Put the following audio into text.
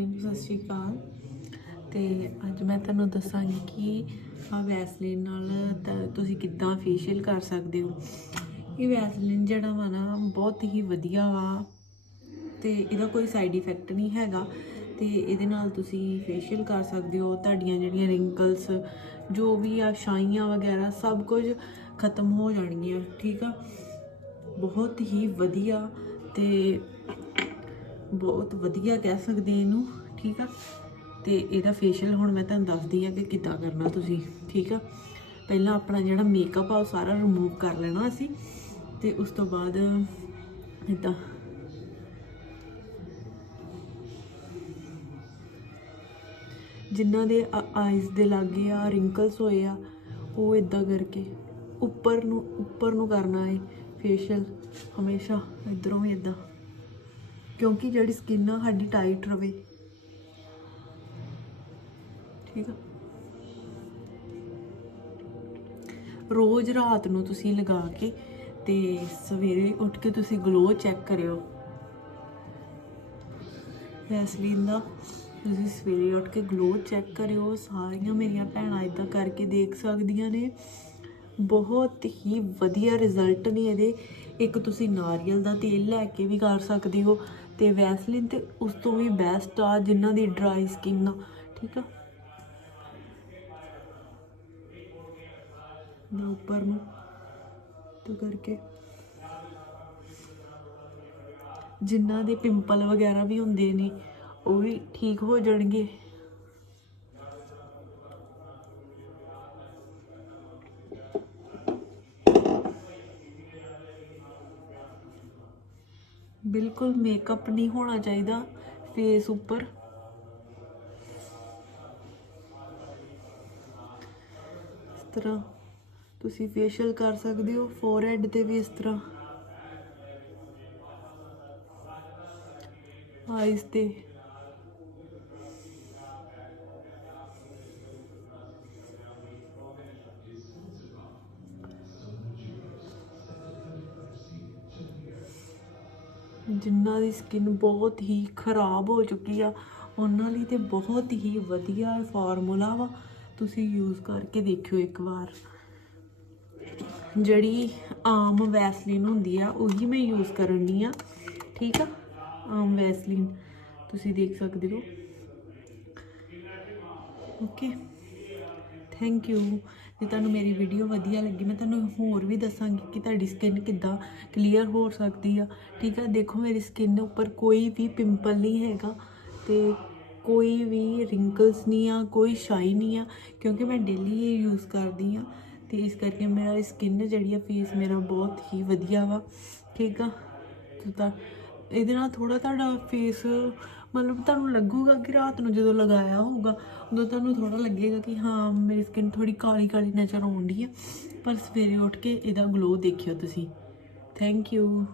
ਸਾਰਿਆਂ ਨੂੰ ਸਤਿ ਸ਼੍ਰੀ ਅਕਾਲ। ਤੇ ਅੱਜ ਮੈਂ ਤੁਹਾਨੂੰ ਦੱਸਾਂਗੀ ਕਿ ਆ ਵੈਸਲੀਨ ਨਾਲ ਤੁਸੀਂ ਕਿੱਦਾਂ ਫੇਸ਼ੀਅਲ ਕਰ ਸਕਦੇ ਹੋ। ਇਹ ਵੈਸਲੀਨ ਜਿਹੜਾ ਵਾ ਨਾ, ਬਹੁਤ ਹੀ ਵਧੀਆ ਵਾ ਤੇ ਇਹਦਾ ਕੋਈ ਸਾਈਡ ਇਫੈਕਟ ਨਹੀਂ ਹੈਗਾ। ਤੇ ਇਹਦੇ ਨਾਲ ਤੁਸੀਂ ਫੇਸ਼ੀਅਲ ਕਰ ਸਕਦੇ ਹੋ, ਤੁਹਾਡੀਆਂ ਜਿਹੜੀਆਂ ਰਿੰਕਲਸ ਜੋ ਵੀ ਆ ਛਾਈਆਂ ਵਗੈਰਾ, ਸਭ ਕੁਝ ਖਤਮ ਹੋ ਜਾਣਗੀਆਂ, ਠੀਕ ਆ? ਬਹੁਤ ਹੀ ਵਧੀਆ ਤੇ ਬਹੁਤ ਵਧੀਆ ਕਹਿ ਸਕਦੇ ਇਹਨੂੰ, ਠੀਕ ਆ? ਤੇ ਇਹਦਾ ਫੇਸ਼ੀਅਲ ਹੁਣ ਮੈਂ ਤੁਹਾਨੂੰ ਦੱਸਦੀ ਆ ਕਿ ਕਿੱਦਾਂ ਕਰਨਾ ਤੁਸੀਂ, ਠੀਕ ਆ? ਪਹਿਲਾਂ ਆਪਣਾ ਜਿਹੜਾ ਮੇਕਅਪ ਆ ਉਹ ਸਾਰਾ ਰਿਮੂਵ ਕਰ ਲੈਣਾ ਅਸੀਂ, ਤੇ ਉਸ ਤੋਂ ਬਾਅਦ ਇਦਾਂ। ਜਿਨ੍ਹਾਂ ਦੇ ਆਈਜ਼ ਦੇ ਲਾਗੇ ਆ ਰਿੰਕਲਸ ਹੋਏ ਆ, ਉਹ ਇਦਾਂ ਕਰਕੇ ਉੱਪਰ ਨੂੰ ਉੱਪਰ ਨੂੰ ਕਰਨਾ ਹੈ ਫੇਸ਼ੀਅਲ ਹਮੇਸ਼ਾ ਇਧਰੋਂ ਹੀ ਇਦਾਂ। ਕਿਉਂਕਿ ਜਿਹੜੀ ਸਕਿਨ ਆ ਸਾਡੀ ਟਾਈਟ ਰਵੇ। ਠੀਕ ਆ? ਰੋਜ਼ ਰਾਤ ਨੂੰ ਤੁਸੀਂ ਲਗਾ ਕੇ ਤੇ ਸਵੇਰੇ ਉੱਠ ਕੇ ਤੁਸੀਂ ਗਲੋ ਚੈੱਕ ਕਰਿਓ। ਵੈਸਲੀਨ ਦਾ ਤੁਸੀਂ ਸਵੇਰੇ ਉੱਠ ਕੇ ਗਲੋ ਚੈੱਕ ਕਰਿਓ। ਸਾਰੀਆਂ ਮੇਰੀਆਂ ਭੈਣਾਂ ਇਦਾਂ ਕਰਕੇ ਦੇਖ ਸਕਦੀਆਂ ਨੇ। ਬਹੁਤ ਹੀ ਵਧੀਆ ਰਿਜ਼ਲਟ ਨੇ ਇਹਦੇ। ਇੱਕ ਤੁਸੀਂ ਨਾਰੀਅਲ ਦਾ ਤੇਲ ਲੈ ਕੇ ਵੀ ਕਰ ਸਕਦੇ ਹੋ ਤੇ ਵੈਸਲਿਨ ਤੇ ਉਸ ਤੋਂ ਵੀ ਬੈਸਟ ਆ ਜਿਨ੍ਹਾਂ ਦੀ ਡਰਾਈ ਸਕਿਨ ਆ, ਠੀਕ ਆ? ਨਾ ਉੱਪਰ ਨੂੰ ਤੋਂ ਕਰਕੇ ਜਿਨ੍ਹਾਂ ਦੇ ਪਿੰਪਲ ਵਗੈਰਾ ਵੀ ਹੁੰਦੇ ਨੇ, ਉਹ ਵੀ ਠੀਕ ਹੋ ਜਾਣਗੇ। ਬਿਲਕੁਲ ਮੇਕਅਪ ਨਹੀਂ ਹੋਣਾ ਚਾਹੀਦਾ ਫੇਸ ਉੱਪਰ। ਇਸ ਤਰ੍ਹਾਂ ਤੁਸੀਂ ਫੇਸ਼ੀਅਲ ਕਰ ਸਕਦੇ ਹੋ ਫੋਰਹੈਡ ਤੇ ਵੀ ਇਸ ਤਰ੍ਹਾਂ। ਆਈਜ਼ ਤੇ। ਜਿਨ੍ਹਾਂ ਦੀ ਸਕਿਨ ਬਹੁਤ ਹੀ ਖਰਾਬ ਹੋ ਚੁੱਕੀ ਆ, ਉਹਨਾਂ ਲਈ ਤੇ ਬਹੁਤ ਹੀ ਵਧੀਆ ਫਾਰਮੂਲਾ ਵਾ। ਤੁਸੀਂ ਯੂਜ਼ ਕਰਕੇ ਦੇਖਿਓ ਇੱਕ ਵਾਰ। ਜਿਹੜੀ ਆਮ ਵੈਸਲੀਨ ਹੁੰਦੀ ਆ, ਉਹੀ ਮੈਂ ਯੂਜ਼ ਕਰਨ ਦੀ ਆ। ਠੀਕ ਆ? ਆਮ ਵੈਸਲੀਨ ਤੁਸੀਂ ਦੇਖ ਸਕਦੇ ਹੋ। ਓਕੇ ਥੈਂਕ ਯੂ ਜੇ ਤੁਹਾਨੂੰ ਮੇਰੀ ਵੀਡੀਓ ਵਧੀਆ ਲੱਗੀ, ਮੈਂ ਤੁਹਾਨੂੰ ਹੋਰ ਵੀ ਦੱਸਾਂਗੀ ਕਿ ਤੁਹਾਡੀ ਸਕਿਨ ਕਿੱਦਾਂ ਕਲੀਅਰ ਹੋ ਸਕਦੀ ਆ। ਠੀਕ ਆ, ਦੇਖੋ ਮੇਰੀ ਸਕਿਨ ਉੱਪਰ ਕੋਈ ਵੀ ਪਿੰਪਲ ਨਹੀਂ ਹੈਗਾ ਤੇ ਕੋਈ ਵੀ ਰਿੰਕਲਸ ਨਹੀਂ ਆ, ਕੋਈ ਸ਼ਾਈਨ ਨਹੀਂ ਆ, ਕਿਉਂਕਿ ਮੈਂ ਡੇਲੀ ਇਹ ਯੂਜ਼ ਕਰਦੀ ਆ ਤੇ ਇਸ ਕਰਕੇ ਮੇਰਾ ਸਕਿਨ ਜਿਹੜੀ ਆ ਫੇਸ ਮੇਰਾ ਬਹੁਤ ਹੀ ਵਧੀਆ ਵਾ। ਠੀਕ ਆ, ਤਾਂ ਇਹਦੇ ਨਾਲ ਥੋੜਾ ਤੁਹਾਡਾ ਫੇਸ ਮਤਲਬ ਤੁਹਾਨੂੰ ਲੱਗੂਗਾ ਕਿ ਰਾਤ ਨੂੰ ਜਦੋਂ ਲਗਾਇਆ ਹੋਊਗਾ, ਉਦੋਂ ਤੁਹਾਨੂੰ ਥੋੜਾ ਲੱਗੇਗਾ ਕਿ ਹਾਂ, ਮੇਰੀ ਸਕਿਨ ਥੋੜੀ ਕਾਲੀ ਕਾਲੀ ਨਜ਼ਰ ਆਉਂਦੀ ਹੈ ਪਰ ਸਵੇਰੇ ਉੱਠ ਕੇ ਇਹਦਾ ਗਲੋ ਦੇਖਿਓ ਤੁਸੀਂ। Thank you